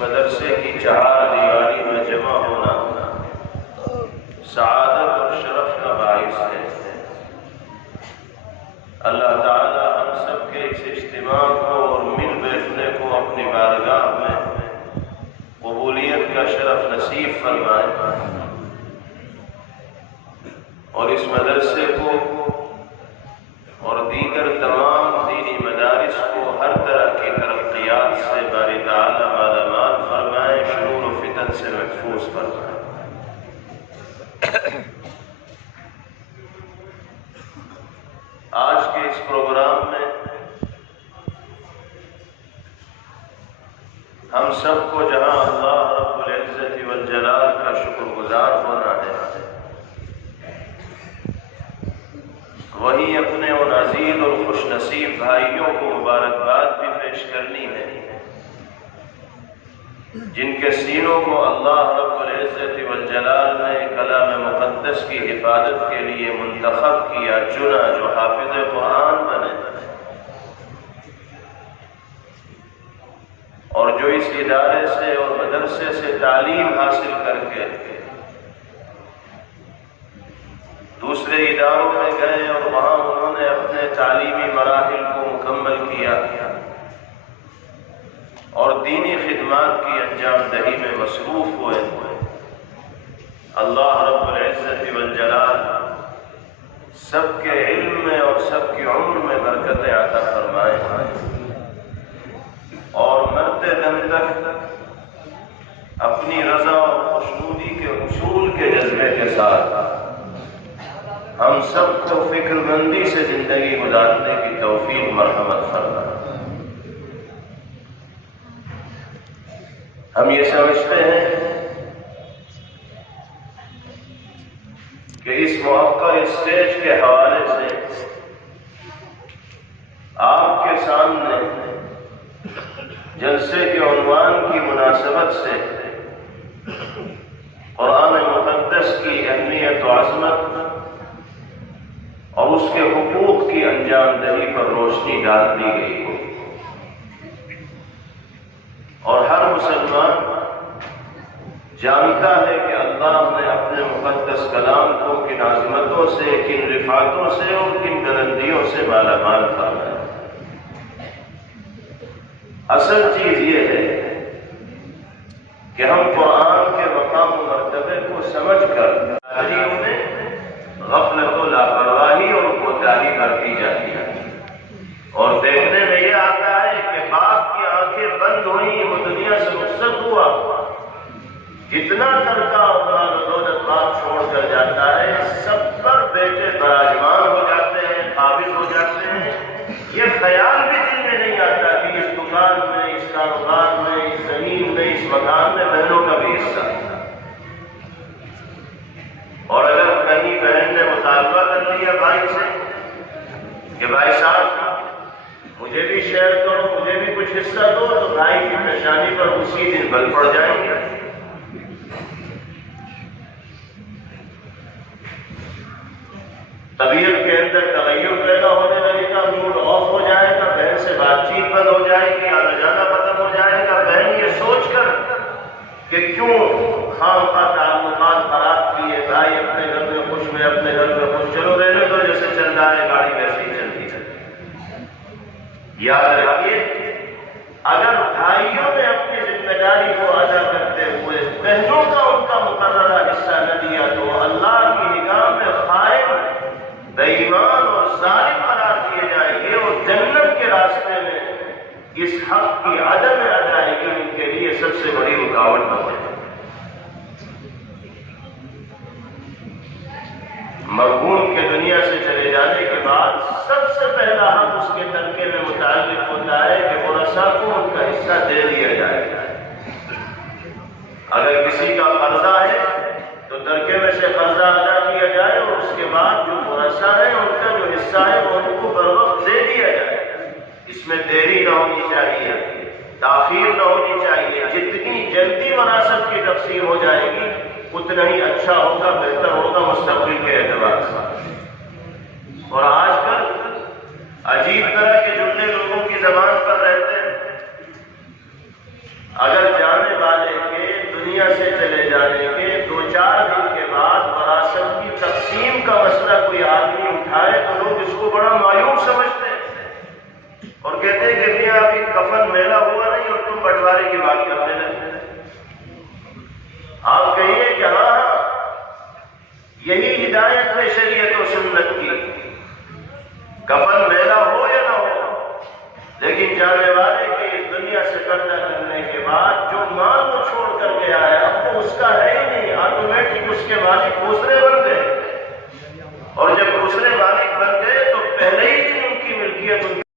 مدرسے کی چہار دیواری میں جمع ہونا سعادت اور شرف کا باعث ہے۔ اللہ تعالی ہم سب کے اس اجتماع کو اور مل بیٹھنے کو اپنی بارگاہ میں قبولیت کا شرف نصیب فرمائے، اور اس مدرسے کو اور دیگر تمام دینی مدارس کو ہر طرح کی ترقیات سے باری تعالی مالا مال فرمائے، شرور و فتن سے محفوظ فرمائے۔ آج کے اس پروگرام میں ہم سب کو جہاں اللہ رب العزت والجلال کا شکر گزار ہونا ہے، وہیں اپنے ان عزیز اور خوش نصیب بھائیوں کو مبارکباد بھی پیش کرنی ہے جن کے سینوں کو اللہ رب العزت والجلال نے کلام مقدس کی حفاظت کے لیے منتخب کیا، چنا، جو حافظ قرآن بنے اور جو اس ادارے سے اور مدرسے سے تعلیم حاصل کر کے دوسرے اداروں میں گئے اور وہاں انہوں نے اپنے تعلیمی مراحل کو مکمل کیا اور دینی خدمات کی انجام دہی میں مصروف ہوئے۔ اللہ رب العزت والجلال سب کے علم میں اور سب کی عمر میں برکتیں عطا فرمائے، اور مرتے دم تک اپنی رضا اور خوشنودی کے حصول کے جذبے کے ساتھ ہم سب کو فکر مندی سے زندگی گزارنے کی توفیق مرحمت فرمائے۔ ہم یہ سمجھتے ہیں کہ اس موقع اسٹیج کے حوالے سے آپ کے سامنے جلسے کے عنوان کی مناسبت سے قرآن مقدس کی اہمیت و عظمت اور اس کے حقوق کی انجام دہی پر روشنی ڈال دی گئی ہو، اور ہر مسلمان جانتا ہے کہ اللہ نے اپنے مقدس کلام کو کن عظمتوں سے، کن رفعتوں سے اور کن بلندیوں سے مالا مال فرمایا۔ اصل چیز یہ ہے کہ ہم قرآن کے مقام و مرتبے کو سمجھ کر تاریخ میں غفلت و لاپرواہی اور کوتاہی برتی جاتی ہے، اور دیکھنے میں یہ آتا ہے کہ باپ کی آنکھیں بند ہوئی، وہ دنیا سے رخصت ہوا، جتنا ترکا اور دولت باپ چھوڑ کر جاتا ہے سب پر بیٹے براجمان ہو جاتے ہیں، قابض ہو جاتے ہیں۔ یہ خیال بھی دل میں نہیں آتا کہ اس دکان میں، اس کاروبار میں، اس زمین میں، اس مکان میں بہنوں کا بھی حصہ ہے۔ اور اگر کہیں بہن نے مطالبہ کر لیا بھائی سے کہ بھائی صاحب مجھے بھی شیئر کرو، مجھے بھی کچھ حصہ دو، تو بھائی کی پریشانی پر اسی دن بل پڑ جائیں گے۔ طبیعت کے اندر تغیر پیدا ہونے لگے گا، موڈ آف ہو جائے گا، بہن سے بات چیت بند ہو جائے گی، آنا جانا ختم ہو جائے گا۔ بہن یہ سوچ کر کہ کیوں خام خواہ تعلقات خراب کیے، بھائی اپنے گھر میں خوش ہوئے، اپنے گھر میں خوش، چلو رہنے تو جیسے چل رہا ہے گاڑی ویسے ہی چلتی ہے۔ یاد رکھیے، اگر بھائیوں نے اپنی ذمہ داری کو ادا کرتے ہوئے بہنوں کا ان کا مقررہ حصہ نہ دیا تو اللہ کی نگاہ میں خائن، بے ایمان اور ظالم قرار دیے جائیں گے، اور جنت کے راستے میں اس حق کی عدم ادائیگی ان کے لیے سب سے بڑی رکاوٹ بنے۔ مرحوم کے دنیا سے چلے جانے کے بعد سب سے پہلا حق اس کے ترکے میں متعلق ہوتا ہے کہ ورثاء کو ان کا حصہ دے دیا جائے۔ اگر کسی کا قرضہ ہے تو ترکے میں سے قرضہ ادا کیا جائے، اور اس کے بعد جو ورثاء ہے ان کا جو حصہ ہے وہ ان کو بروقت دے دیا جائے۔ اس میں دیری نہ ہونی چاہیے، تاخیر نہ ہونی چاہیے۔ جتنی جلدی وراثت کی تقسیم ہو جائے گی اتنا ہی اچھا ہوگا، بہتر ہوگا مستقبل کے اعتبار سے۔ اور آج کل عجیب طرح کے جملے لوگوں کی زبان پر رہتے ہیں اگر جانے والے کے دنیا سے چلے جانے کے 2-4 دن کے بعد وراثت کی تقسیم کا مسئلہ کوئی آدمی اٹھائے تو لوگ اس کو بڑا مایوس سمجھتے ہیں اور کہتے ہیں کہ میاں ابھی کفن میلا ہوا نہیں اور تم بٹوارے کی بات کرتے رہتے ہیں۔ آپ کہیے کہ ہاں